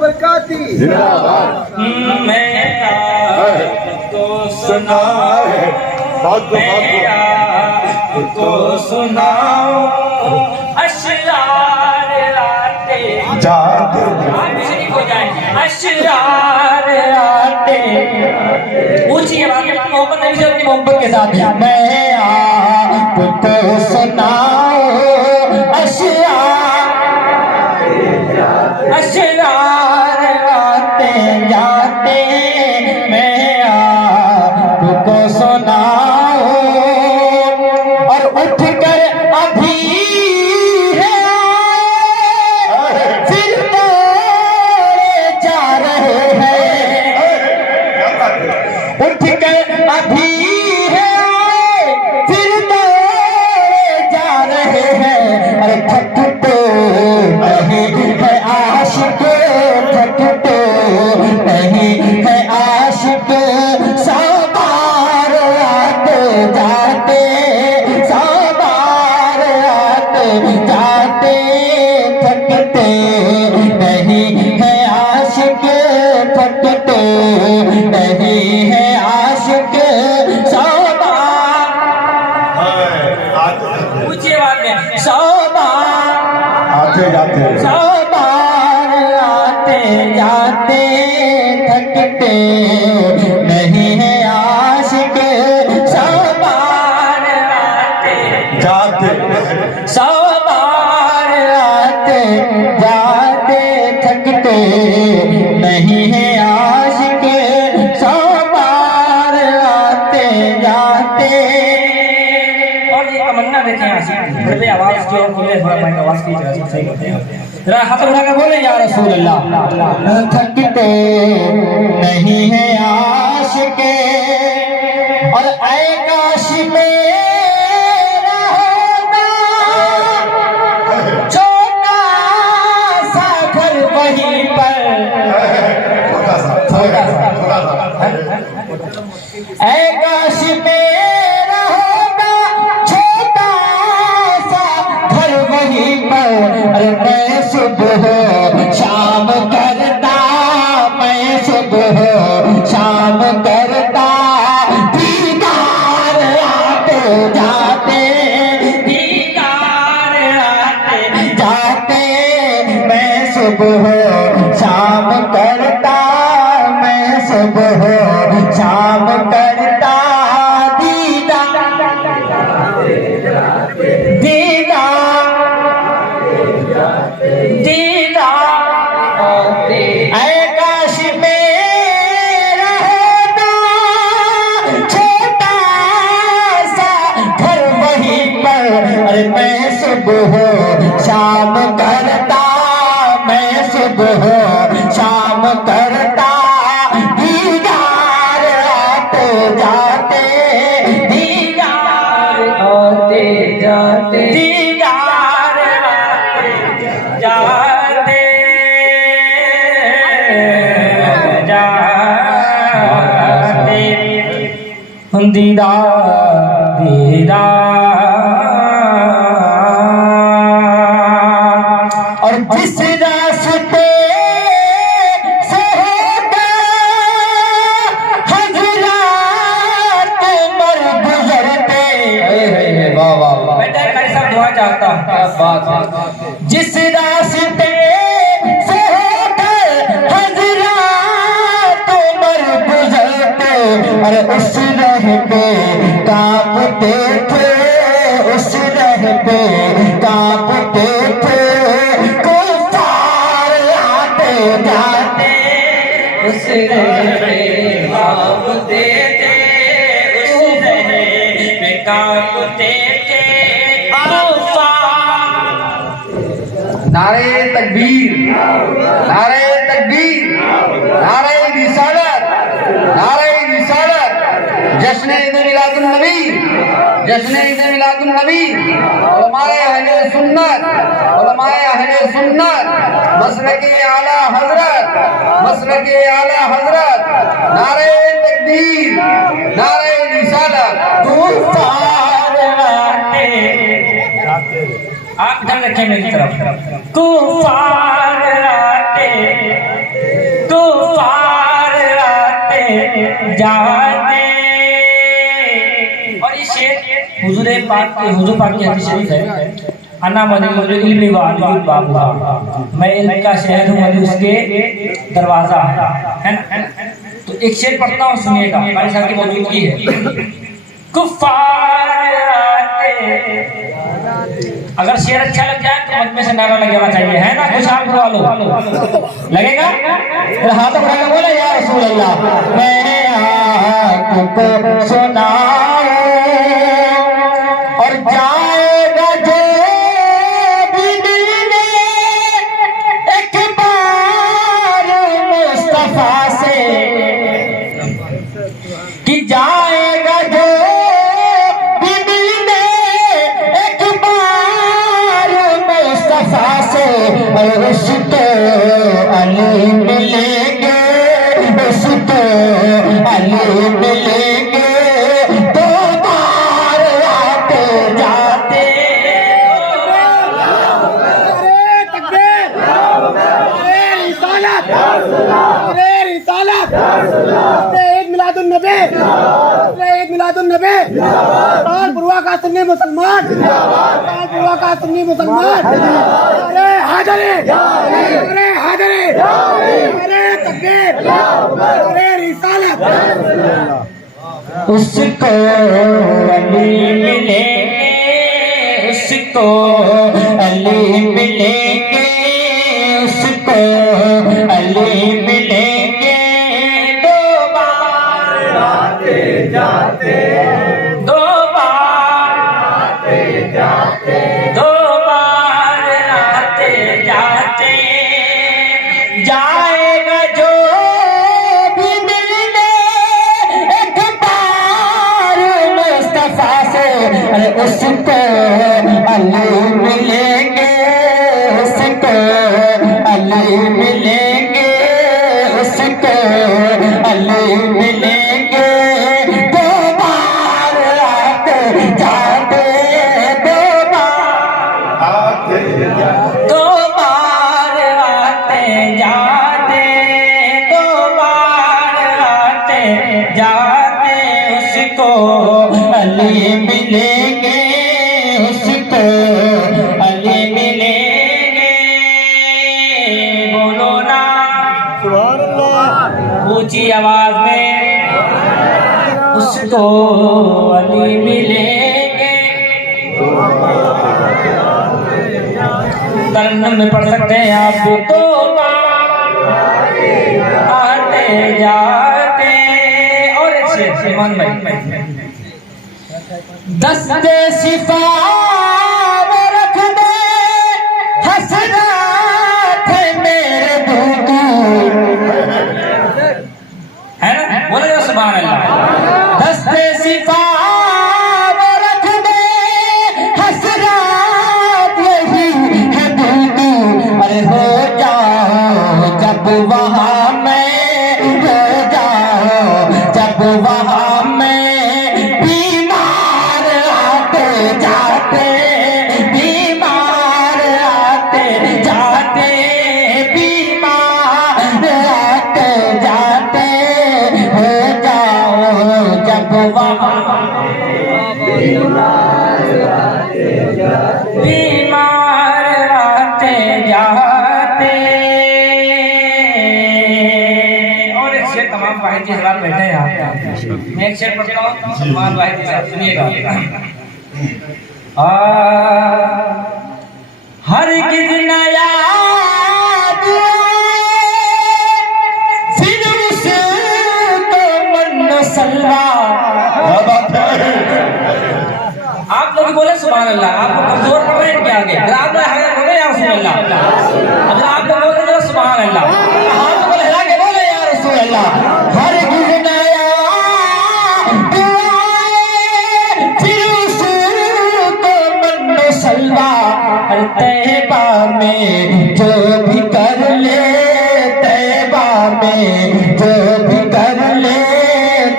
बरकाती मैं आपको सुनाऊं, मैं आपको सुनाऊं अशरार आते शरीफ हो जाए, अशरार आते ऊंची आवाज में मोहब्बत नबी से अपनी मोहब्बत के साथ मैं आपको सुनाऊं अशरार आते जाते मैं आपको सुनाऊं और उठ कर अभी है फिर तो जा रहे हैं, उठ कर अभी है फिर तो जा रहे हैं, अरे थकते नहीं है आशिक, थकते नहीं है आशिक, सौ बार आते जाते, सौ बार आते जाते, थकते नहीं है आशिक, थकते नहीं है आशिक, सौ बार ऊंची आवाज में सौ बार आते जाते सौ बार आते जाते, थकते नहीं है आशिक, सौ बार आते जाते सौ बार आते जाते, थकते नहीं है आशिक, सौ बार आते जाते। और ये तमन्ना देखें आशिक आवाज की और खुले थोड़ा माइक आवाज की जरा सही होते हैं, जरा हाथ उठाकर बोले या रसूल अल्लाह, थकते नहीं है आशिक और ऐ काश मेरा होता छोटा सा घर वहीं पर, छोटा सा ऐ काश मेरा होता छोटा सा घर वहीं पर, अरे मैं सुबह शाम करता, मैं सुबह शाम करता, दीदार आते जाते, दीदार आते जाते, मैं सुबह शाम करता, मैं सुबह शाम करता, दीदार दीदार दीदार ऐ काश मेरा होता छोटा सा घर वहीं पर, अरे मैं सुबह शाम करता, मैं सुबह शाम करता, दीदार आते जाते, दीदार आते जाते, दीदार आते जाते जाते, दीदार दीदार। और जिस रास्ते से होगा हज़रात मर गुजरते, वाह वाह वाह, मैं कारी साहब दुआ चाहता हूँ, क्या बात है, जिस रास्ते से होकर हज़रात मर गुजरते, अरे उस राह पे कांपते थे, उस राह पे कांपते थे, कुफ़ार आते जाते, उस राह पे कांपते थे, उस राह पे कांपते थे, नारे तकबीर, नारे तकबीर, नारे रिसालत, नारे रिसालत, जश्न ईद मिलादुन नबी, जश्न ईद मिलादुन नबी, उलमाए अहले सुन्नत, उलमाए अहले सुन्नत, मसलके आला हजरत, मसलके आला हजरत, नारे तकबीर, नारे रिसालत, तूफान आते आप ध्यान रखें मेरी तरफ, कुफार आते जाते। और ये शेर हुजूर पाक की हदीस शरीफ है, अन्ना मदीनुल इल्मी व अलीयुल बाबुहा, मैं इल्म का शहर हूँ, अली उसके दरवाजा है ना। तो एक शेर पढ़ता हूँ, सुनिएगा, भाई साहब की मौजूदगी है। कुफ्फार आते, अगर शेर अच्छा लग जाए तो मत में से नारा लग जाना चाहिए, है ना। कुछ आप वालों लगेगा, हाथ बढ़ा के बोले या रसूल अल्लाह, मैं आपको सुनाऊं और जाएगा जो भी मिलने एक बार मुस्तफा से, कि जाएगा जो भी मिलने एक बार मुस्तफा से, उसको अली मिलेंगे, उसको अली मिलेंगे, दो बार आते जाते। कानपुरवा का सुन्नी मुसलमान, कानपुरवा का सुन्नी मुसलमान, अरे हाजरे, अरे हाजरे, अरे तकबीर, अरे रिसालत। उसको अली मिलेंगे, उसको अली मिलेंगे, उसको अली मिलेंगे, दो बार आते जाते, दो बार आते जाते, दो बार आते जाते। जाएगा जो भी मिलने एक बार मुस्तफा से, अरे उसको अली मिलेंगे, उसको अली मिलेंगे, उसको अली मिलेंगे, दो बार आते जाते, दो बार, दो बार आते जाते, दो बार आते जाते, उसको अली मिलेंगे, उसको अली मिलेंगे। बोलो ना ऊंची आवाज में, उसको अली मिलेंगे। तरन्नुम में पढ़ सकते हैं आप, तो आते जाते। और एक शेर सलमान भाई, दस्ते शिफा में रख दे हसरत मेरे दूतू, है ना, बोले जो सुभान अल्लाह। दस्ते शिफा में रख दे हसरत यही है दूतू, अरे हो जाओ जब वहाँ मैं, हो जाओ जब वहाँ मैं, बीमार आते जाते, बीमार आते जाते, बीमार आते जाते, हो जाओ जब वहाँ, बीमार आते जाते। और एक शेर तमाम वाहिदी हजरात बैठे हैं यहाँ पे, मैं एक शेर पढ़ता हूँ, सलमान वाहिदी साहब सुनिएगा। हर किस नया फिर उसको मन सल्ला। आप लोग बोले सुभान अल्लाह, आप लोग कमजोर पड़ रहे हैं क्या आगे? अगर आप लोग हरा बोले या रसूल अल्लाह, अगर आप लोग बोले तो सुभान अल्लाह, हाथ को हिला के बोले या रसूल अल्लाह। हर किस नया फिर उसको मन सल्ला, तैबा में जो भी कर ले, तैबा में जो भी कर ले,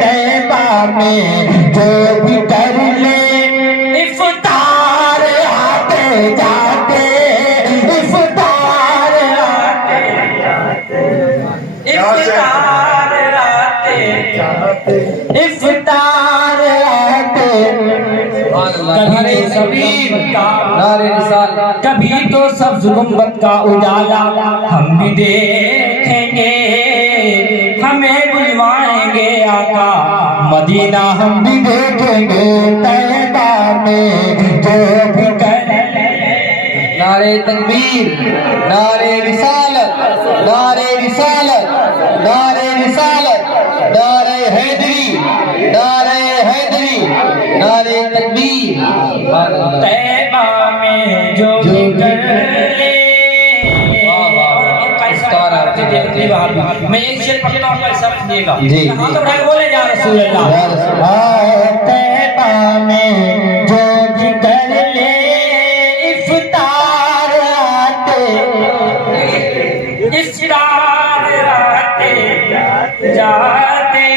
तैबा में जो भी कर ले, इफ्तार आते जाते, इफ्तार आते जाते, इफ्तार आते इफ्तार आते नारे सबीर, नारे रिसाल, कभी तो सब्ज गुंबद का उजाला हम भी देखेंगे, हमें बुलवाएंगे आका मदीना हम भी देखेंगे, तैबा में जो भी करे। नारे तकबीर, नारे रिसालत, नारे रिसालत, नारे रिसालत, नारे हैदरी, नारे हैदरी, नारे तकबीर। तैबा में जो भी कर ले। मैं एक शेर पढ़ता हूँ, कैसा सुनिएगा। जी, जी। हाँ तो भाई बोले जा रसूल अल्लाह। तैबा में जो भी कर ले इफ्तार आते, इफ्तार आते जाते,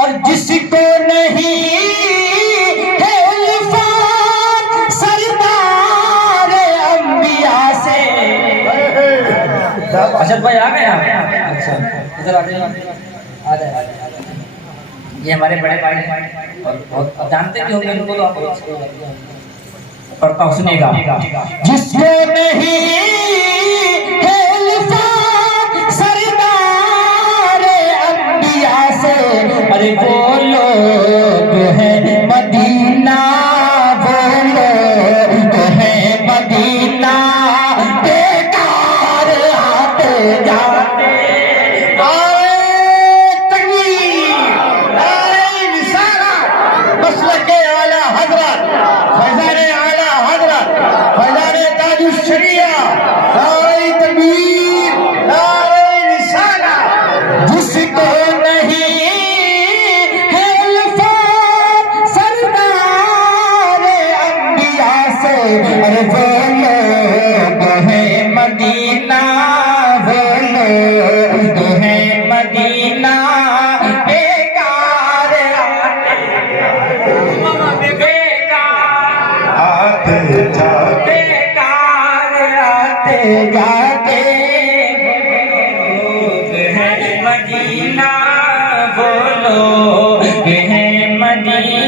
और जिसको नहीं है उल्फत सरदार अंबिया से। अशद भाई आ गए आप? अच्छा इधर आ जाइए, आ जाए। ये हमारे बड़े भाई हैं और बहुत जानते भी होंगे इनको, तो आप पढ़ता हूँ सुनिएगा। जिसको नहीं है उल्फत सरदार अंबिया से, अरे वो लोग हैं मदीना, वो लोग हैं मदीना, बेकार आते जाते। जिसको नहीं है उल्फत सरदार अंबिया से, अरे वो लोग हैं मदीना, वो लोग हैं मदीना, बेकार आते जाते बेकार आते जाते लोग हैं मदीना, वो लोग हैं मदीना।